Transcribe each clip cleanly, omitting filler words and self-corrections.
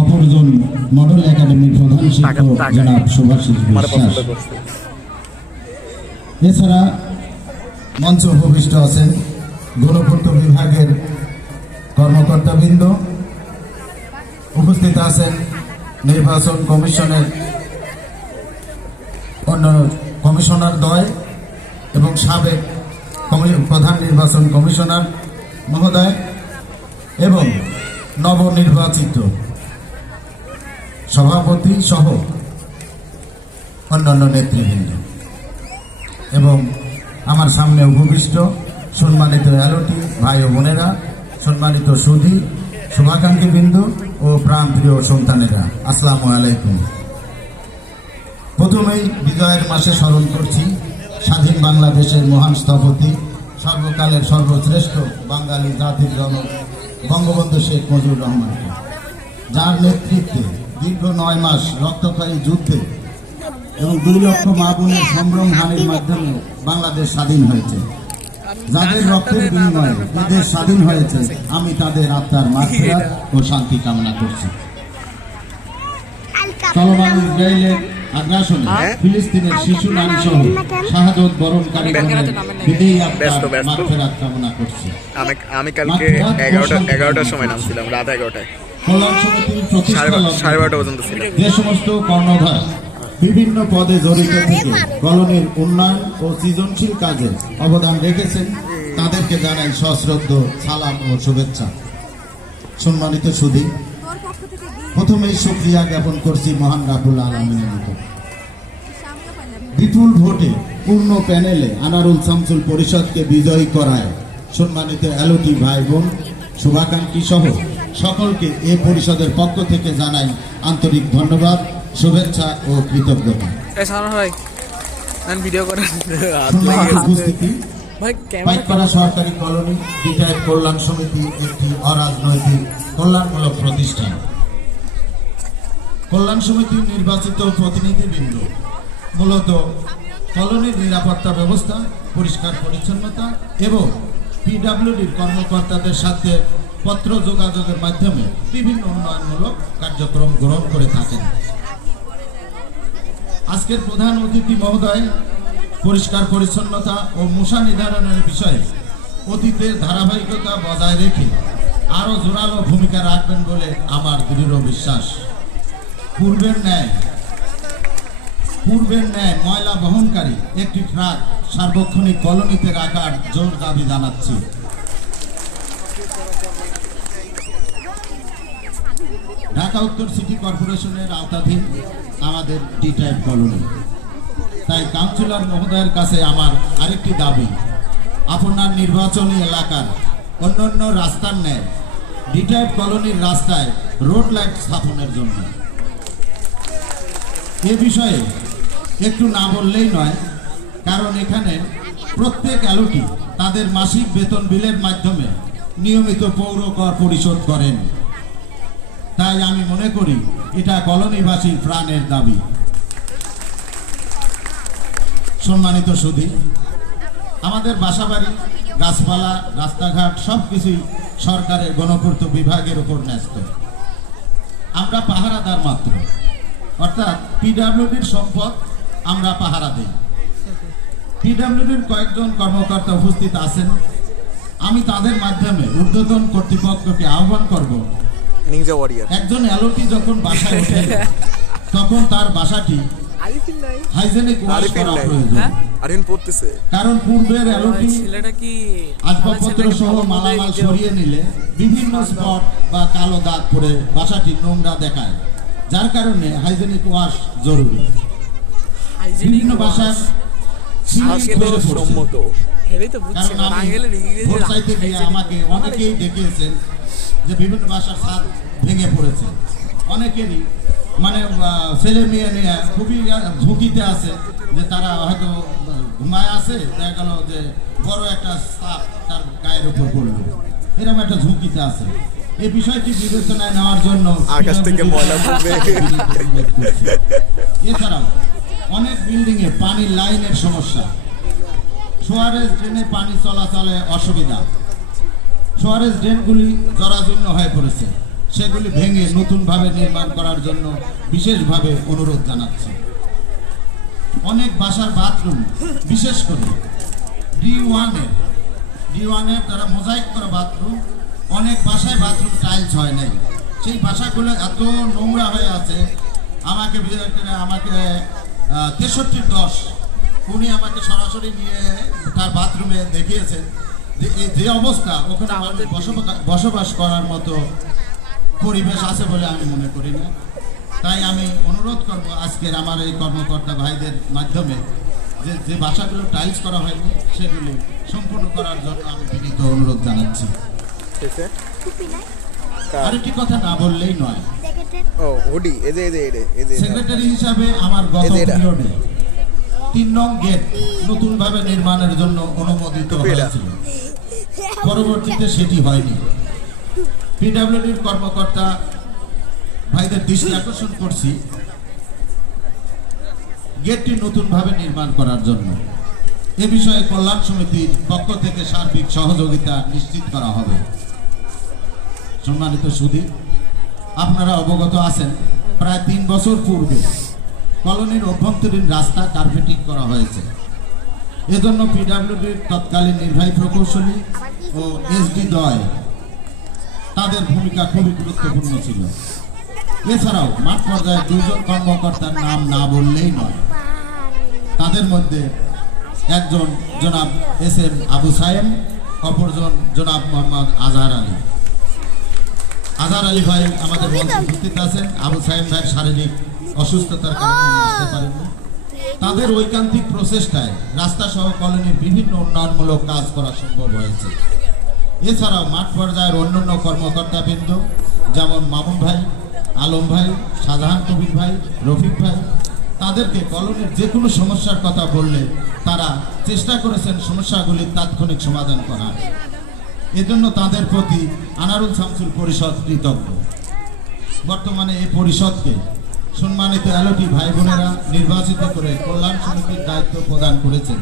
অপরজন মডেল একাডেমির প্রধান শিক্ষক জনাব সুভাষিস বিশ্বাস। এছাড়া মঞ্চে উপবিষ্ট আছেন গণপূর্ত বিভাগের কর্মকর্তাবৃন্দ, উপস্থিত আছেন নির্বাচন কমিশনের অন্য কমিশনার দ্বয় এবং সাবেক প্রধান নির্বাচন কমিশনার মহোদয় এবং নবনির্বাচিত সভাপতি সহ অন্যান্য নেতৃবৃন্দ এবং আমার সামনে উপবিষ্ট সম্মানিত এলওটি ভাই ও বোনেরা, সম্মানিত সুধী শুভাকাঙ্ক্ষী বিন্দু ও প্রাণপ্রিয় সন্তানেরা, আসসালামু আলাইকুম। প্রথমেই বিজয়ের মাসে স্মরণ করছি স্বাধীন বাংলাদেশের মহান স্থপতি, সর্বকালের সর্বশ্রেষ্ঠ বাঙালি জাতির জনক বঙ্গবন্ধু শেখ মুজিবুর রহমানকে, যার নেতৃত্বে দীর্ঘ 9 মাস রক্তক্ষয়ী যুদ্ধে এবং 2 লক্ষ মা বোনের সম্ভ্রম হানির মাধ্যমে বাংলাদেশ স্বাধীন হয়েছে। যাদের রক্তের বিনিময়ে এদেশ স্বাধীন হয়েছে, আমি তাদের আত্মার মাগফিরাত ও শান্তি কামনা করছি। চলমান ইসরায়েলের আগ্রাসনে ফিলিস্তিনের শিশু নারী সহ শাহাদত বরণকারীগণের বিদেয়ী আত্মার মাগফিরাত কামনা করছি। আমি কালকে 11টার সময় নামছিলাম, রাত 11টায়, কল্যাণ সমিতির প্রতিষ্ঠা 12:30 পর্যন্ত ছিল। যে সমস্ত কর্ণধার বিভিন্ন পদে জড়িত থেকে কলোনির উন্নয়ন ও সৃজনশীল কাজে অবদান রেখেছেন, তাদেরকে জানাই সশ্রদ্ধ সালাম ও শুভেচ্ছা। সম্মানিত সুধী, প্রথমেই শুকরিয়া জ্ঞাপন করছি মহান রাব্বুল আলামিনের নিকট। বিপুল ভোটে পূর্ণ প্যানেলে আনারুল শামসুল পরিষদকে বিজয়ী করায় সম্মানিত এলওটি ভাই বোন, শুভাকাঙ্ক্ষী সহ সকলকে এ পরিষদের পক্ষ থেকে জানাই আন্তরিক ধন্যবাদ, শুভেচ্ছা ও কৃতজ্ঞতা। উপস্থিতি পাইকপাড়া সরকারি কলোনি বিধায়ক কল্যাণ সমিতি একটি অরাজনৈতিক কল্যাণমূলক প্রতিষ্ঠান। কল্যাণ সমিতির নির্বাচিত প্রতিনিধিবৃন্দ মূলত কলোনির নিরাপত্তা ব্যবস্থা, পরিষ্কার পরিচ্ছন্নতা এবং পিডব্লিউডির কর্মকর্তাদের সাথে পত্র যোগাযোগের মাধ্যমে বিভিন্ন উন্নয়নমূলক কার্যক্রম গ্রহণ করে থাকেন। আজকের প্রধান অতিথি মহোদয় পরিষ্কার পরিচ্ছন্নতা ও মশা নিধনের বিষয়ে অতীতের ধারাবাহিকতা বজায় রেখে আরও জোরালো ভূমিকা রাখবেন বলে আমার দৃঢ় বিশ্বাস। পূর্বের ন্যায় ময়লা বহনকারী একটি ট্রাক সার্বক্ষণিক কলোনিতে রাখার জোর দাবি জানাচ্ছি। ঢাকা উত্তর সিটি কর্পোরেশনের আওতাধীন আমাদের ডি টাইপ কলোনি, তাই কাউন্সিলর মহোদয়ের কাছে আমার আরেকটি দাবি, আপনার নির্বাচনী এলাকার অন্যান্য রাস্তার ন্যায় ডি টাইপ কলোনির রাস্তায় রোড লাইট স্থাপনের জন্য। এ বিষয়ে একটু না বললেই নয়, কারণ এখানে প্রত্যেক এলওটি তাদের মাসিক বেতন বিলের মাধ্যমে নিয়মিত পৌর কর পরিশোধ করেন। তাই আমি মনে করি এটা কলোনিবাসীর প্রাণের দাবি। সম্মানিত সুধী, আমাদের বাসাবাড়ি, গাছপালা, রাস্তাঘাট সবকিছুই সরকারের গণপূর্ত বিভাগের উপর ন্যস্ত। আমরা পাহারাদার মাত্র, অর্থাৎ পিডব্লিউডির সম্পদ আমরা পাহারা দিই। পিডব্লিউডির কয়েকজন কর্মকর্তা উপস্থিত আছেন, আমি তাদের মাধ্যমে ঊর্ধ্বতন কর্তৃপক্ষকে আহ্বান করব, একজন এলওটি যখন বাসায় ওঠে তখন তার বাসাটি হাইজেনিক ওয়াশ করা প্রয়োজন। কারণ পূর্বের এলওটি আসবাবপত্র সহ মালামাল সরিয়ে নিলে বিভিন্ন স্পট বা কালো দাগ পড়ে বাসাটি নোংরা দেখায়, যার কারণে হাইজেনিক ওয়াশ জরুরি। বিভিন্ন বাসার আমাকে অনেকেই দেখিয়েছেন যে বিভিন্ন বাসার ছাদ ভেঙে পড়েছে। অনেকেরই মানে ছেলে মেয়ে নিয়ে খুবই ঝুঁকিতে আছে, যে তারা হয়তো ঘুমায় আছে, দেখা গেল যে বড় একটা সাপ তার গায়ের উপর পড়ল, এরকম একটা ঝুঁকিতে আছে। এই বিষয়টি বিবেচনায় নেওয়ার জন্য আকাশ থেকে ময়লা পড়বে। এছাড়াও অনেক বিল্ডিংয়ে পানির লাইনের সমস্যা, সোয়ারেজ ড্রেনে পানি চলাচলে অসুবিধা, সোয়ারেজ ড্রেনগুলি জরাজীর্ণ হয়ে পড়েছে, সেগুলি ভেঙে নতুনভাবে নির্মাণ করার জন্য বিশেষভাবে অনুরোধ জানাচ্ছি। অনেক বাসার বাথরুম, বিশেষ করে ডি ওয়ানের যারা মোজাইক করা বাথরুম, অনেক বাসায় বাথরুম টাইলস হয় নাই। সেই বাসাগুলো এত নোংরা হয়ে আছে। আমাকে 63-10 উনি আমাকে সরাসরি নিয়ে তার বাথরুমে দেখিয়েছেন যে অবস্থা, ওখানে মানুষ বসবাস করার মতো পরিবেশ আছে বলে আমি মনে করি না। তাই আমি অনুরোধ করব আজকের আমার এই কর্মকর্তা ভাইদের মাধ্যমে যে বাসাগুলো টাইলস করা হয়নি সেগুলি সম্পূর্ণ করার জন্য আমি বিনীত অনুরোধ জানাচ্ছি। আরেকটি কথা না বললেই নয়, সেক্রেটারি হিসাবে আমার গত পিরিয়ডে 3 নং গেট নতুনভাবে নির্মাণের জন্য অনুমোদিত হয়েছিল, পরবর্তীতে সেটি হয়নি। পিডব্লিউডির কর্মকর্তা ভাইদের দৃষ্টি আকর্ষণ করছি গেটটি নতুনভাবে নির্মাণ করার জন্য। এ বিষয়ে কল্যাণ সমিতির পক্ষ থেকে সার্বিক সহযোগিতা নিশ্চিত করা হবে। সম্মানিত সুধী, আপনারা অবগত আছেন প্রায় 3 বছর পূর্বে কলোনির অভ্যন্তরীণ রাস্তা কার্পেটিং করা হয়েছে। এজন্য পিডব্লিউডির তৎকালীন নির্বাহী প্রকৌশলী ও এসডি দ্বয় তাদের ভূমিকা খুবই গুরুত্বপূর্ণ ছিল। এছাড়াও মাঠ পর্যায়ে 2 জন কর্মকর্তার নাম না বললেই নয়। তাদের মধ্যে একজন জনাব SM আবু সায়েম, অপরজন জনাব মোহাম্মদ আজহার আলী ভাই আমাদের মঞ্চে উপস্থিত আছেন। আবু সায়েম ভাইয়ের শারীরিক অসুস্থতার কারণে আসতে পারেননি। তাদের ঐকান্তিক প্রচেষ্টায় রাস্তা সহ কলোনির বিভিন্ন উন্নয়নমূলক কাজ করা সম্ভব হয়েছে। এছাড়াও মাঠ পর্যায়ের অন্যান্য কর্মকর্তাবৃন্দ যেমন মামুন ভাই, আলম ভাই, শাহজাহান কবির ভাই, রফিক ভাই, তাদেরকে কলোনির যে কোনো সমস্যার কথা বললে তারা চেষ্টা করেছেন সমস্যাগুলির তাৎক্ষণিক সমাধান করার। এজন্য তাদের প্রতি আনারুল শামসুল পরিষদ কৃতজ্ঞ। বর্তমানে এই পরিষদকে সম্মানিত এলটি ভাই বোনেরা নির্বাচিত করে কল্যাণ সমিতির দায়িত্ব প্রদান করেছেন।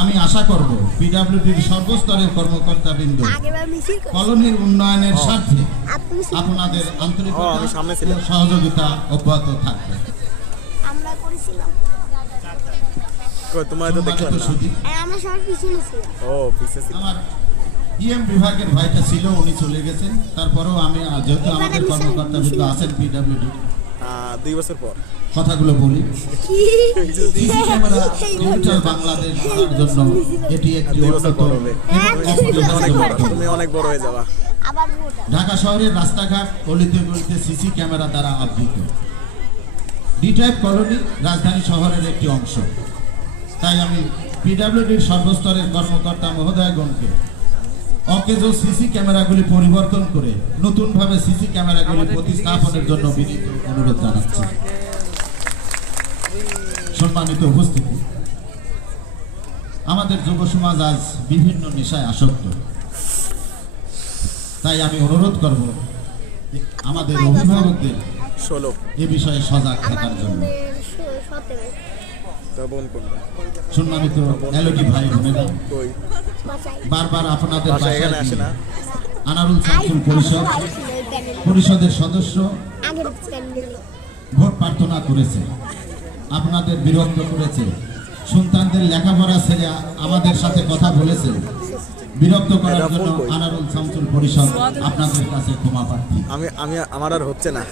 আমি আশা করব পিডব্লিউডির সর্বস্তরের কর্মকর্তাবৃন্দ কলোনির উন্নয়নের স্বার্থে আপনাদের আন্তরিকতা ও সহযোগিতা অব্যাহত থাকবে। আমার ইএম বিভাগের ভাইটা ছিল, উনি চলে গেছেন। তারপরেও আমি যেহেতু আমাদের কর্মকর্তাবৃন্দ আছেন পিডব্লিউডি, 2 বছর পর কথাগুলো বলি। সিসি ক্যামেরা ডিজিটাল বাংলাদেশ করার জন্য এটি একটি তুমি অনেক বড় হয়ে যাবা। ঢাকা শহরের রাস্তাঘাট অলিতে গলিতে সিসি ক্যামেরা দ্বারা আবৃত। ডি-টাইপ কলোনি রাজধানী শহরের একটি অংশ। তাই আমি পিডব্লিউডির সর্বস্তরের কর্মকর্তা মহোদয়গণকে অকেজো সিসি ক্যামেরাগুলি পরিবর্তন করে নতুনভাবে সিসি ক্যামেরাগুলি প্রতিস্থাপনের জন্য বিনীত অনুরোধ জানাচ্ছি। সম্মানিত উপস্থিতি, আমাদের যুব সমাজ আজ বিভিন্ন নেশায় আসক্ত। তাই আমি অনুরোধ করব আমাদের অভিভাবকদের এ বিষয়ে সজাগ থাকার জন্য। সম্মানিত এলটি ভাই বোনেরা, বারবার আপনাদের আনারুল শামসুল পরিষদের সদস্য ভোট প্রার্থনা করেছে, আপনাদের বিরক্ত করেছে, সন্তানদের লেখাপড়া ছেড়ে আমাদের সাথে কথা বলেছে। বিরক্ত করার জন্য আনারুল শামসুল পরিষদ আপনাদের কাছে ক্ষমা প্রার্থী। আমার আর হচ্ছে না।